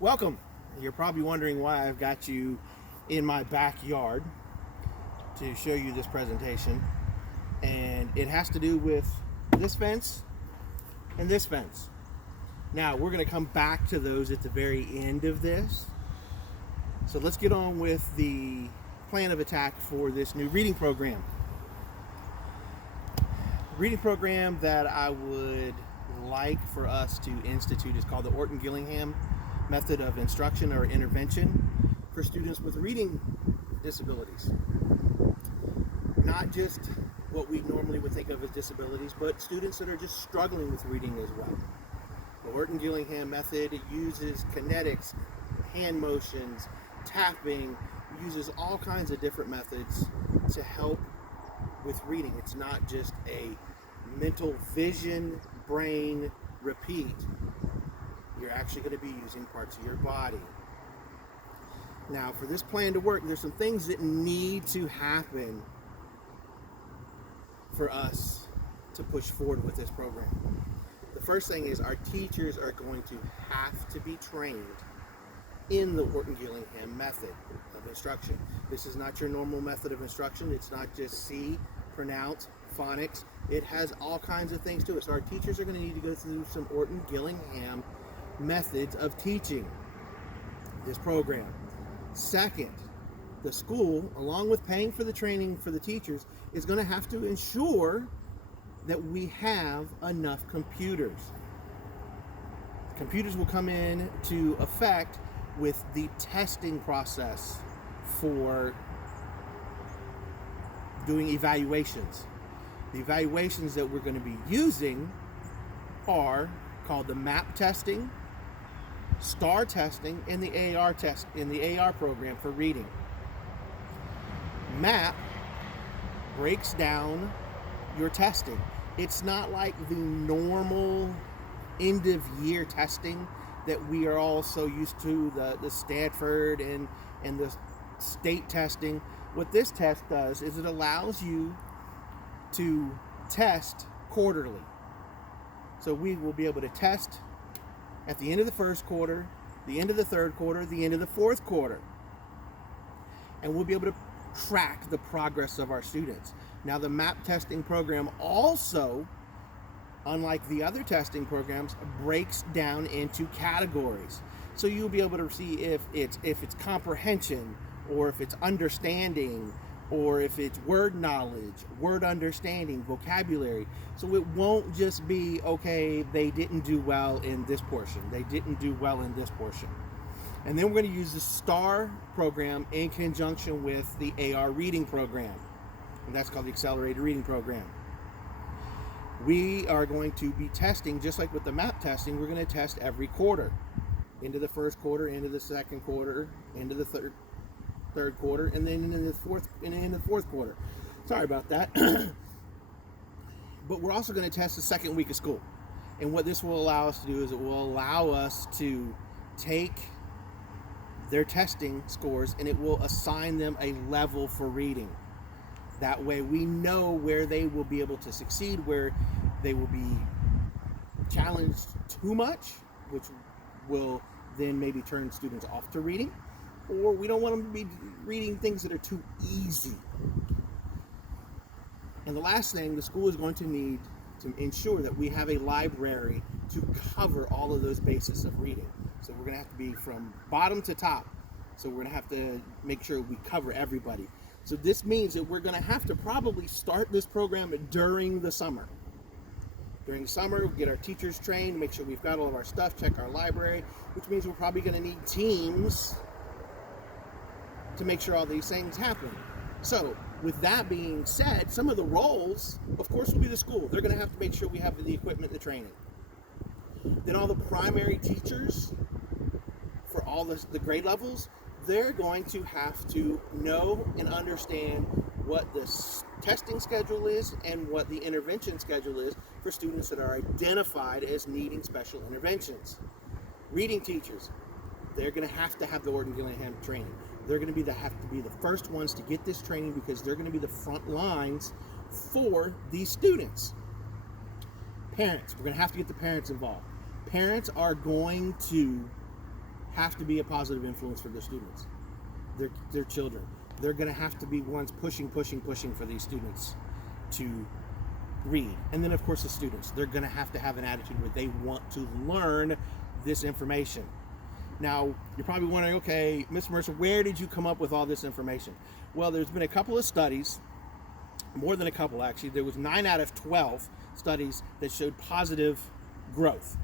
Welcome. You're probably wondering why I've got you in my backyard to show you this presentation. And it has to do with this fence and this fence. Now, we're going to come back to those at the very end of this. So let's get on with the plan of attack for this new reading program. The reading program that I would like for us to institute is called the Orton-Gillingham method of instruction or intervention for students with reading disabilities. Not just what we normally would think of as disabilities, but students that are just struggling with reading as well. The Orton-Gillingham method uses kinetics, hand motions, tapping, uses all kinds of different methods to help with reading. It's not just a mental vision, brain, repeat. You're actually going to be using parts of your body. Now, for this plan to work, there's some things that need to happen for us to push forward with this program. The first thing is our teachers are going to have to be trained in the Orton-Gillingham method of instruction. This is not your normal method of instruction. It's not just see, pronounce, phonics. It has all kinds of things to it. So our teachers are going to need to go through some Orton-Gillingham methods of teaching this program. Second, the school, along with paying for the training for the teachers, is going to have to ensure that we have enough computers. Computers will come in to effect with the testing process for doing evaluations. The evaluations that we're going to be using are called the MAP testing, STAR testing, and the AR test in the AR program for reading. MAP breaks down your testing. It's not like the normal end of year testing that we are all so used to, the Stanford and the state testing. What this test does is it allows you to test quarterly. So we will be able to test at the end of the first quarter, the end of the third quarter, the end of the fourth quarter. And we'll be able to track the progress of our students. Now, the MAP testing program also, unlike the other testing programs, breaks down into categories. So you'll be able to see if it's comprehension, or if it's understanding, or if it's word knowledge, word understanding, vocabulary. So it won't just be, okay, they didn't do well in this portion, they didn't do well in this portion. And then we're going to use the STAR program in conjunction with the AR reading program. And that's called the Accelerated Reading Program. We are going to be testing, just like with the MAP testing, we're going to test every quarter. Into the first quarter, into the second quarter, into the third quarter, and then in the fourth quarter. Sorry about that. But we're also going to test the second week of school. And what this will allow us to do is it will allow us to take their testing scores and it will assign them a level for reading. That way we know where they will be able to succeed, where they will be challenged too much, which will then maybe turn students off to reading, or we don't want them to be reading things that are too easy. And the last thing, the school is going to need to ensure that we have a library to cover all of those bases of reading. So we're going to have to be from bottom to top. So we're going to have to make sure we cover everybody. So this means that we're going to have to probably start this program during the summer. During the summer, we'll get our teachers trained, make sure we've got all of our stuff, check our library, which means we're probably going to need teams to make sure all these things happen. So with that being said, some of the roles, of course, will be the school. They're going to have to make sure we have the equipment, the training. Then all the primary teachers for all the grade levels, they're going to have to know and understand what the testing schedule is and what the intervention schedule is for students that are identified as needing special interventions. Reading teachers, they're going to have the Orton-Gillingham training. They're going to have to be the first ones to get this training because they're going to be the front lines for these students. Parents, we're going to have to get the parents involved. Parents are going to have to be a positive influence for their students, their children. They're going to have to be ones pushing for these students to read. And then, of course, the students, they're going to have an attitude where they want to learn this information. Now, you're probably wondering, okay, Ms. Mercer, where did you come up with all this information? Well, there's been a couple of studies, more than a couple actually. There was 9 out of 12 studies that showed positive growth.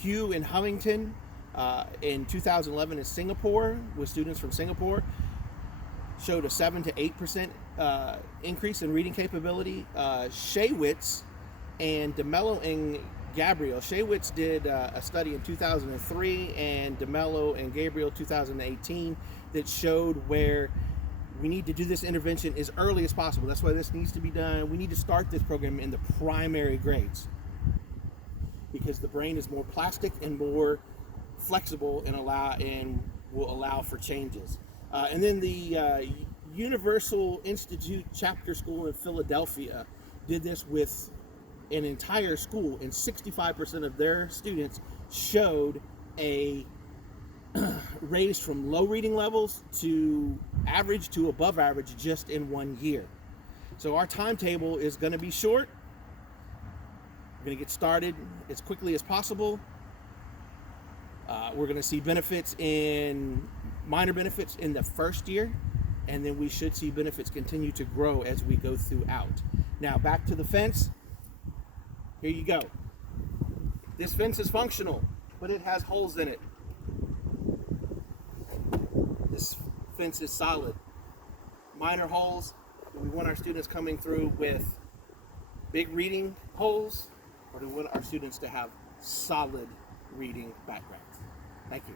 Hugh and Huntington in 2011 in Singapore, with students from Singapore, showed a 7 to 8% increase in reading capability. Shaywitz and DeMello and Gabriel. Shaywitz did a study in 2003, and DeMello and Gabriel 2018, that showed where we need to do this intervention as early as possible. That's why this needs to be done. We need to start this program in the primary grades, because the brain is more plastic and more flexible and will allow for changes. And then the Universal Institute Chapter School in Philadelphia did this with an entire school, and 65% of their students showed a raise from low reading levels to average to above average just in 1 year. So our timetable is going to be short. We're going to get started as quickly as possible. We're going to see minor benefits in the first year, and then we should see benefits continue to grow as we go throughout. Now, back to the fence. Here you go. This fence is functional, but it has holes in it. This fence is solid. Minor holes. Do we want our students coming through with big reading holes, or do we want our students to have solid reading backgrounds? Thank you.